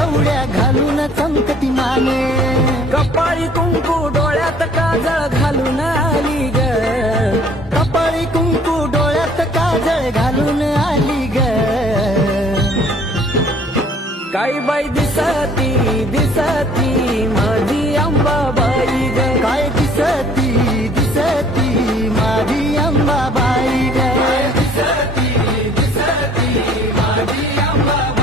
कवड्या घालून चमकती माने, कपाळी कुंकू डोळ्यात काजळ घालून आली ग, कपाळी कुंकू डोळ्यात काजळ घालून आली ग. काही बाई दिसती दिसती माझी अंबाबाई ग, काय दिसती दिसती माझी अंबाबाई ग. दिसती दिसती माझी अंबाबाई.